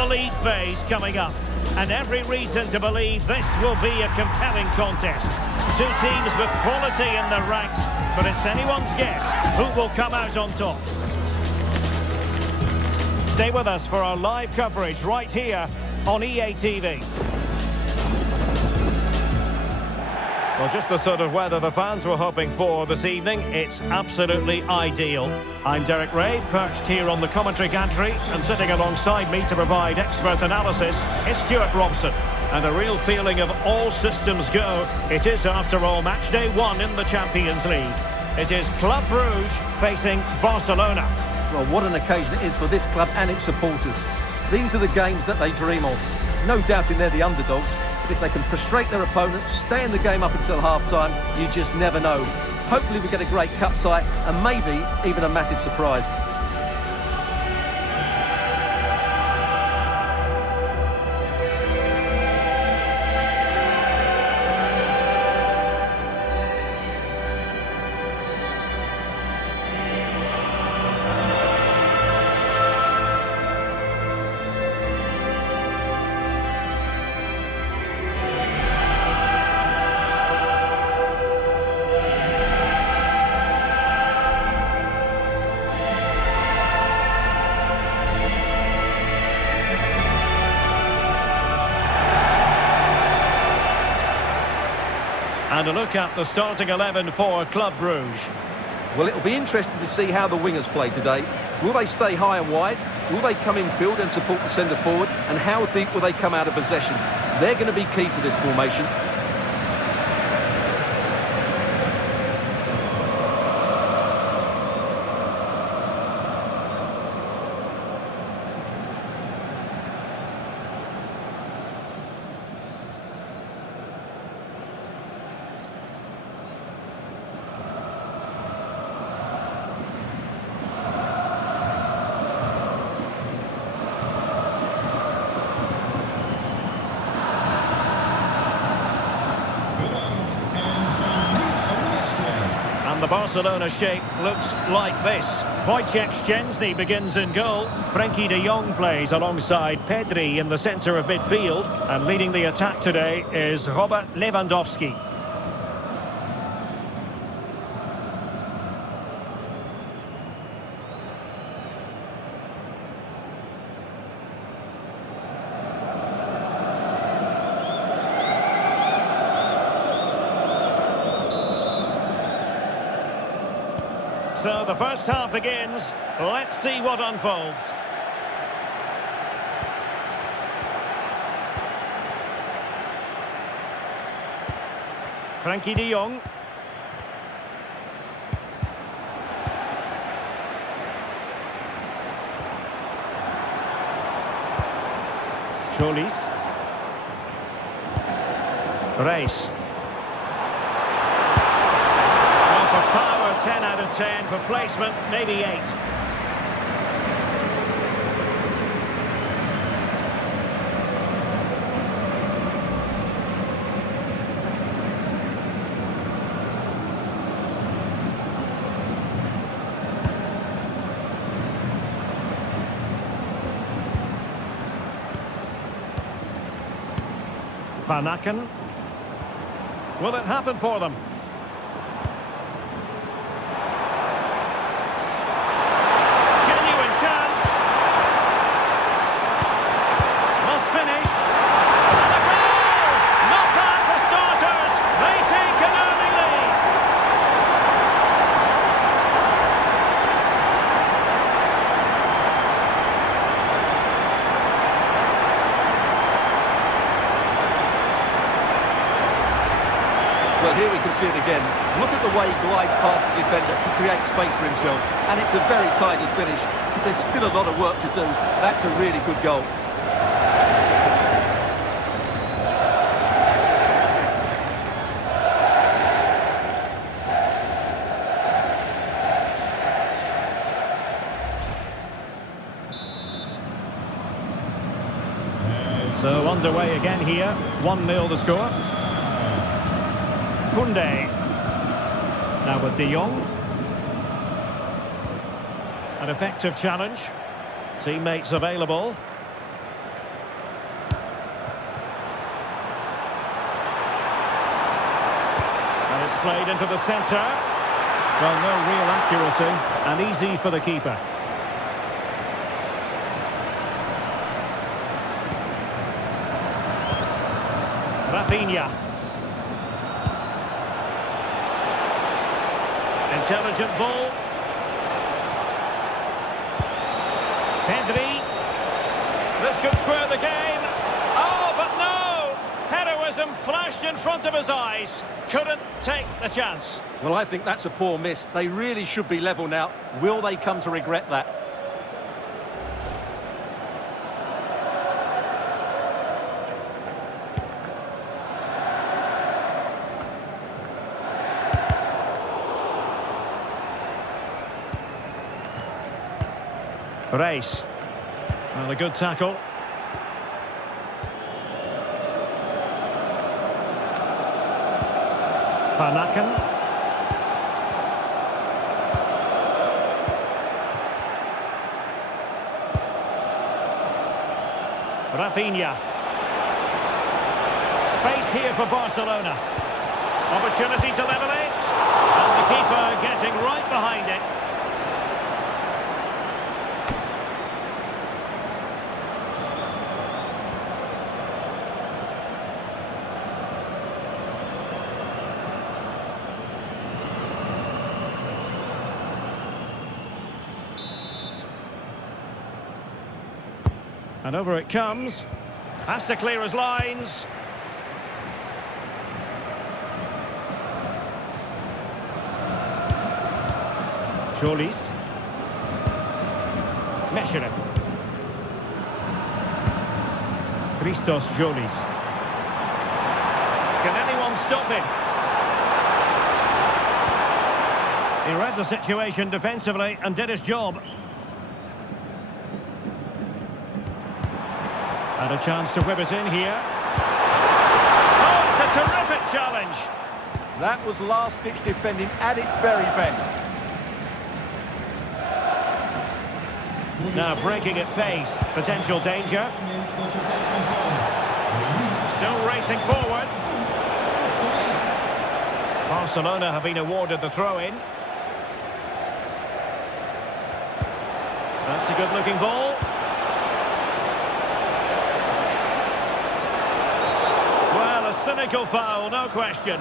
the league phase coming up. And every reason to believe this will be a compelling contest. Two teams with quality in their ranks, but it's anyone's guess who will come out on top. Stay with us for our live coverage right here on EA TV. Well, just the sort of weather the fans were hoping for this evening. It's absolutely ideal. I'm Derek Ray, perched here on the commentary gantry, and sitting alongside me to provide expert analysis is Stuart Robson. And a real feeling of all systems go. It is, after all, match day 1 in the Champions League. It is Club Brugge facing Barcelona. Well, what an occasion it is for this club and its supporters. These are the games that they dream of. No doubting they're the underdogs. If they can frustrate their opponents, stay in the game up until half-time, you just never know. Hopefully we get a great cup tie and maybe even a massive surprise. And a look at the starting 11 for Club Brugge. Well, it'll be interesting to see how the wingers play today. Will they stay high and wide? Will they come in field and support the centre forward? And how deep will they come out of possession? They're going to be key to this formation. The Barcelona shape looks like this. Wojciech Szczęsny begins in goal. Frenkie de Jong plays alongside Pedri in the centre of midfield. And leading the attack today is Robert Lewandowski. So the first half begins. Let's see what unfolds. Frenkie de Jong. Cholis. Reis. 10 out of 10 for placement, maybe 8. Van Aken. Will it happen for them? Well, here we can see it again. Look at the way he glides past the defender to create space for himself. And it's a very tidy finish, because there's still a lot of work to do. That's a really good goal. So underway again here. 1-0 the score. Koundé. Now with de Jong. An effective challenge. Teammates available. played into the centre. Well, no real accuracy, and easy for the keeper. Rafinha. Intelligent ball. Pedri. This could square the game. Oh, but no! Heroism flashed in front of his eyes. Couldn't take the chance. Well, I think that's a poor miss. They really should be level now. Will they come to regret that? Reis. Well, a good tackle. Van Aken. Rafinha. Space here for Barcelona. Opportunity to level it. And the keeper getting right behind it. And over it comes. Has to clear his lines. Jolis. Mesherim. Christos Jolis. Can anyone stop him? He read the situation defensively and did his job. And a chance to whip it in here. Oh, it's a terrific challenge. That was last-ditch defending at its very best. Now breaking at face. Potential danger. Still racing forward. Barcelona have been awarded the throw-in. That's a good-looking ball. A cynical foul, no question.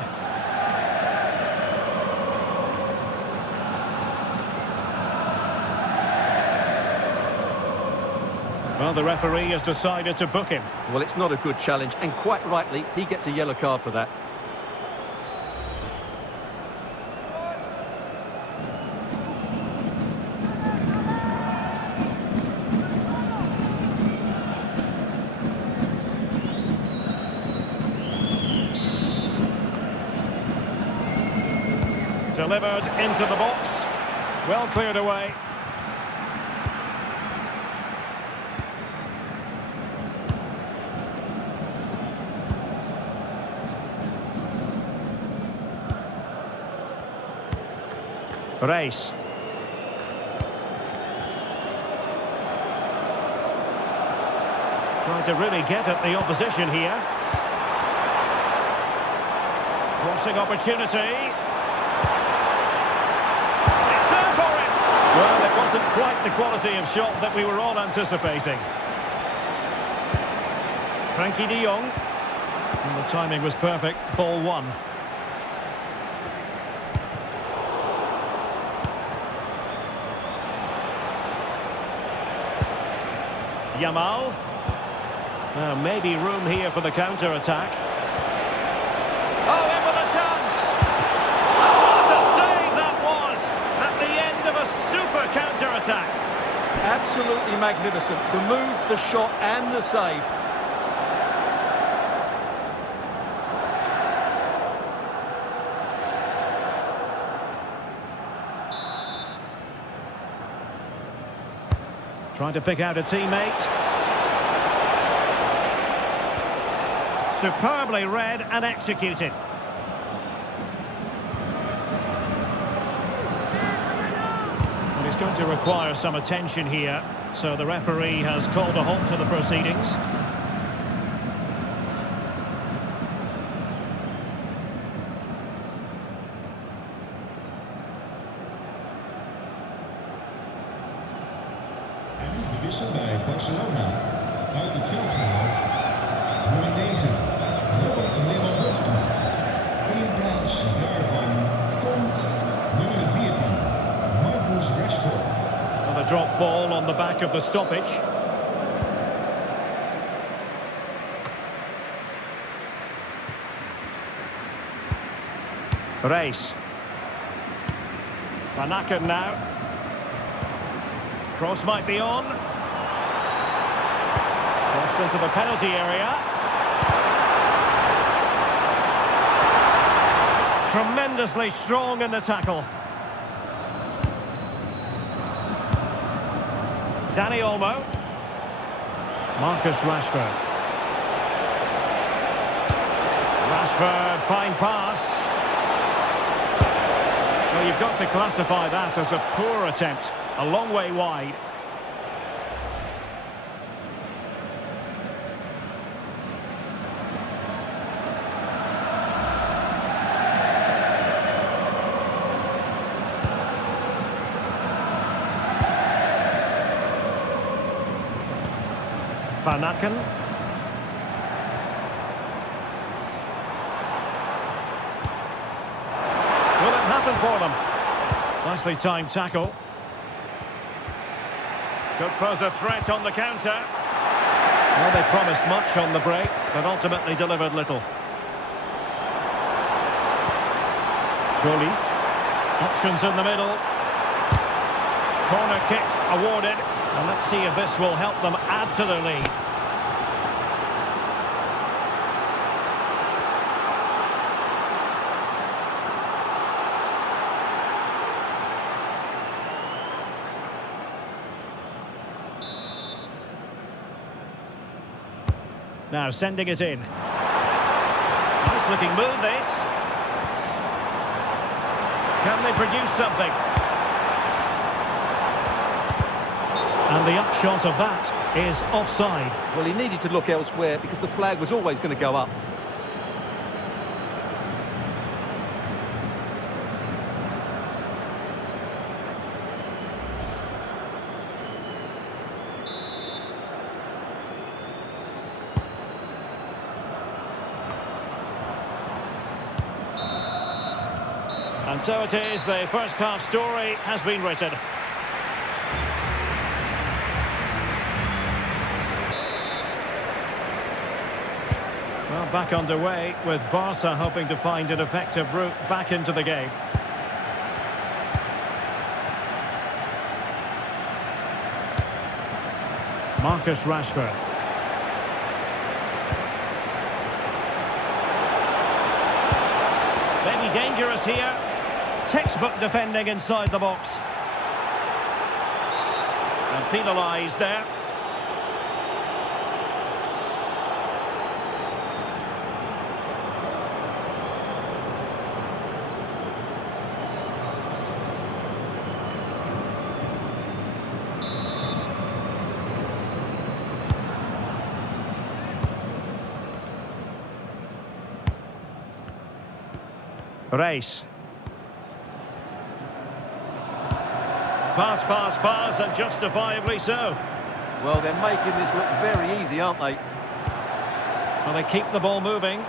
Well, the referee has decided to book him. Well, it's not a good challenge, and quite rightly, he gets a yellow card for that. Delivered into the box. Well cleared away. Reis. Trying to really get at the opposition here. Crossing opportunity. Well, it wasn't quite the quality of shot that we were all anticipating. Frankie de Jong. And the timing was perfect. Ball one. Yamal. Maybe room here for the counter-attack. Oh, in with a chance! Oh, what a save that was! At the end of a super counter-attack. Absolutely magnificent. The move, the shot and the save. Trying to pick out a teammate. Superbly read and executed. Well, he's going to require some attention here, so the referee has called a halt to the proceedings. wissel bij Barcelona. Uit het veld gehaald. Nummer 9, Robert Lewandowski. In plaats daarvan komt nummer 14, Marcus Rashford. And a drop ball on the back of the stoppage. Race. Van Aken now. Cross might be on. Crossed into the penalty area. Tremendously strong in the tackle. Dani Olmo. Marcus Rashford. Rashford, fine pass. Well, you've got to classify that as a poor attempt. A long way wide. Van Aken. Will it happen for them? Nicely timed tackle. Could pose a threat on the counter. Well, they promised much on the break, but ultimately delivered little. Jolis. Options in the middle. Corner kick awarded. And let's see if this will help them add to their lead. Now sending it in. Nice looking move this. Can they produce something? And the upshot of that is offside. Well, he needed to look elsewhere because the flag was always going to go up. And so it is, the first half story has been written. Well, back underway with Barca hoping to find an effective route back into the game. Marcus Rashford. Maybe dangerous here. Textbook defending inside the box. And penalised there. Race. Pass, and justifiably so. Well, they're making this look very easy, aren't they? Well, they keep the ball moving.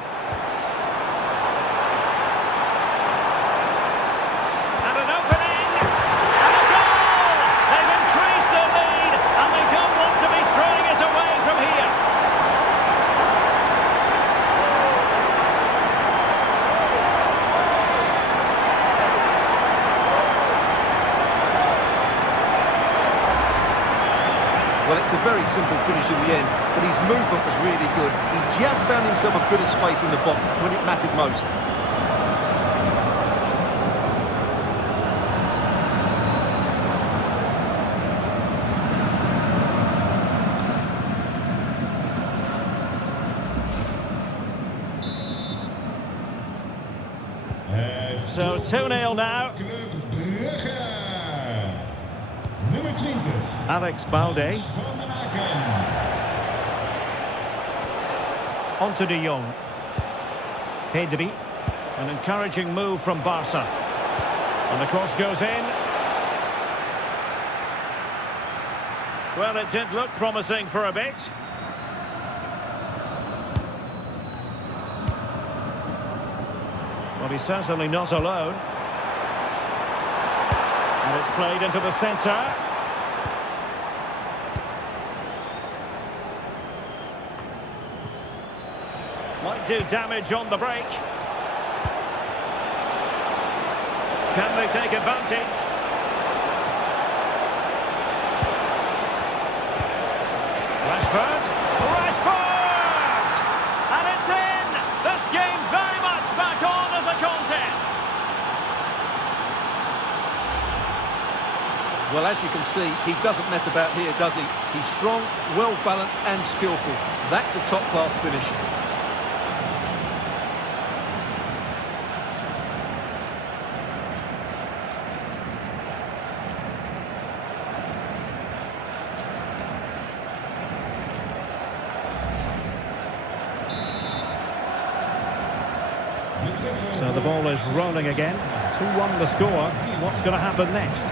And an opening! And a goal! They've increased their lead, and they don't want to be throwing it away from here. Well, it's a very simple finish in the end, but his movement was really good. He just found himself a bit of space in the box when it mattered most. So 2-0 now. Club Brugge. Nummer 20. Alex Balde. Van Aken. On to De Jong. Pedri. An encouraging move from Barca. And the cross goes in. Well, it did look promising for a bit. Well, he's certainly not alone. And it's played into the centre. Might do damage on the break. Can they take advantage? Rashford! And it's in! This game very much back on as a contest. Well, as you can see, he doesn't mess about here, does he? He's strong, well-balanced and skillful. That's a top-class finish. So the ball is rolling again. 2-1 the score. What's going to happen next?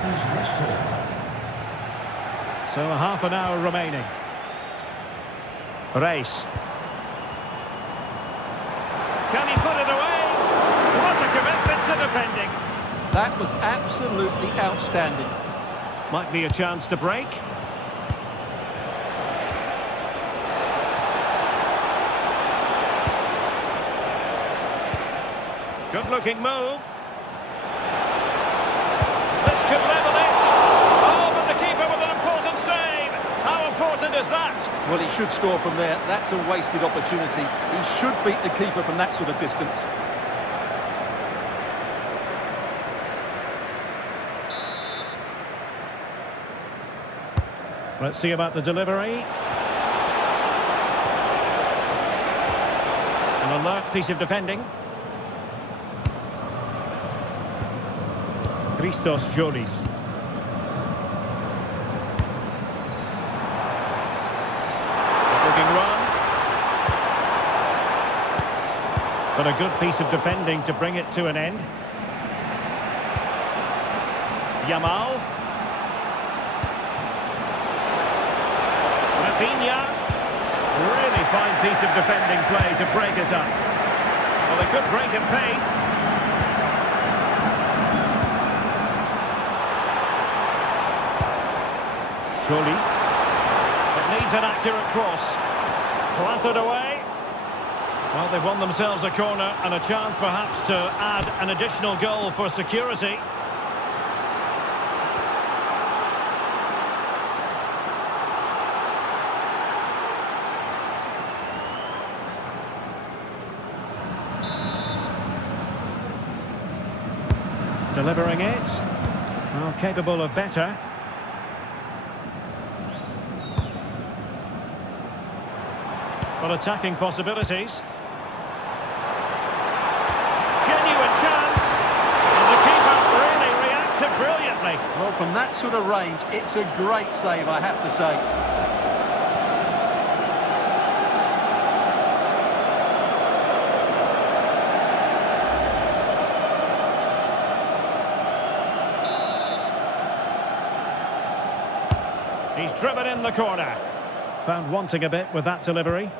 So a half an hour remaining. Race. Can he put it away? What a commitment to defending. That was absolutely outstanding. Might be a chance to break. Good-looking move. This could level it. Oh, but the keeper with an important save. How important is that? Well, he should score from there. That's a wasted opportunity. He should beat the keeper from that sort of distance. Let's see about the delivery. An alert piece of defending. Christos Jolis. Looking run. But a good piece of defending to bring it to an end. Yamal. Rafinha. Really fine piece of defending play to break it up. Well, a good break of pace. Jolis. It needs an accurate cross. Clattered away. Well, they've won themselves a corner and a chance perhaps to add an additional goal for security. Delivering it. Well, capable of better. Well, attacking possibilities. Genuine chance. And the keeper really reacted brilliantly. Well, from that sort of range, it's a great save, I have to say. He's driven in the corner. Found wanting a bit with that delivery.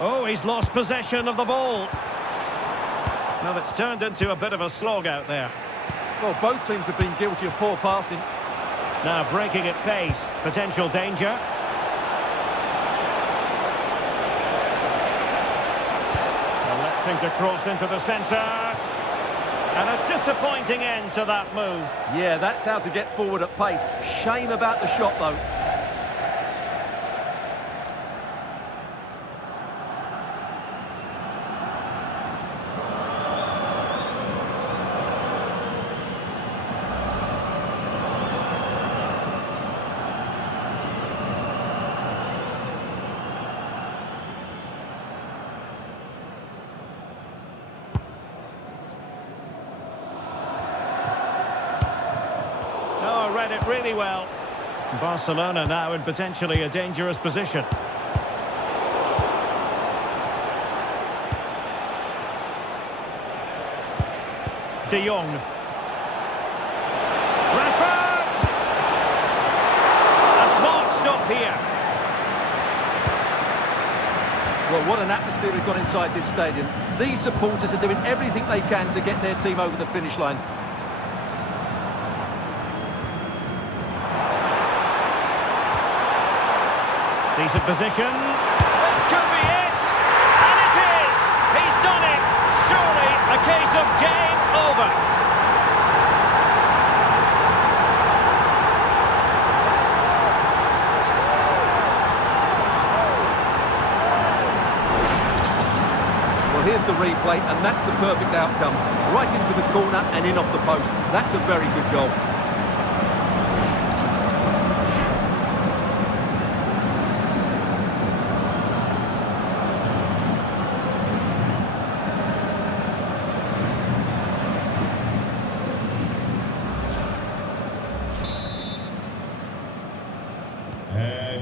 Oh, he's lost possession of the ball. Well, it's turned into a bit of a slog out there. Well, both teams have been guilty of poor passing. Now breaking at pace. Potential danger. Electing to cross into the centre. And a disappointing end to that move. Yeah, that's how to get forward at pace. Shame about the shot, though. Read it really well. Barcelona now in potentially a dangerous position. De Jong. Rashford! A smart stop atmosphere has got inside this stadium. These supporters are doing everything they can to get their team over the finish line. Decent position. This could be it! And it is! He's done it! Surely a case of game over. Well, here's the replay, and that's the perfect outcome. Right into the corner and in off the post. That's a very good goal.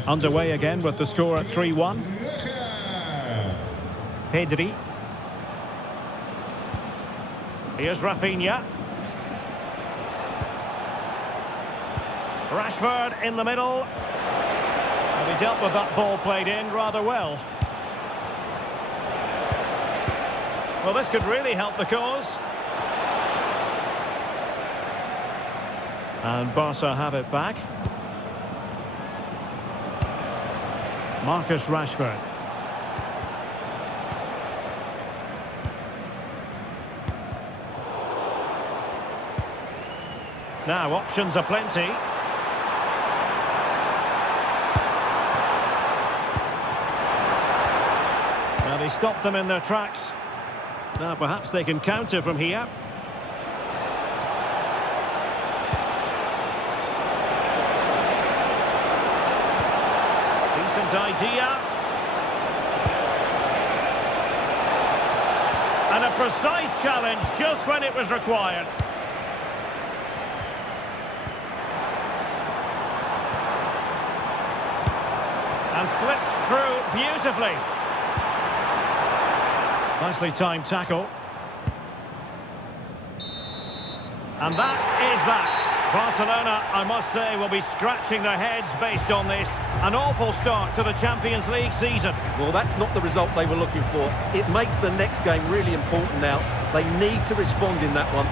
Underway again with the score at 3-1. Pedri. Here's Rafinha. Rashford in the middle. And he dealt with that ball played in rather well. Well, this could really help the cause. And Barca have it back. Marcus Rashford. Now, options are plenty. Now, they stopped them in their tracks. Now, perhaps they can counter from here. Decent idea. And a precise challenge just when it was required. And slipped through beautifully. Nicely timed tackle. And that is that. Barcelona, I must say, will be scratching their heads based on this. An awful start to the Champions League season. Well, that's not the result they were looking for. It makes the next game really important now. They need to respond in that one.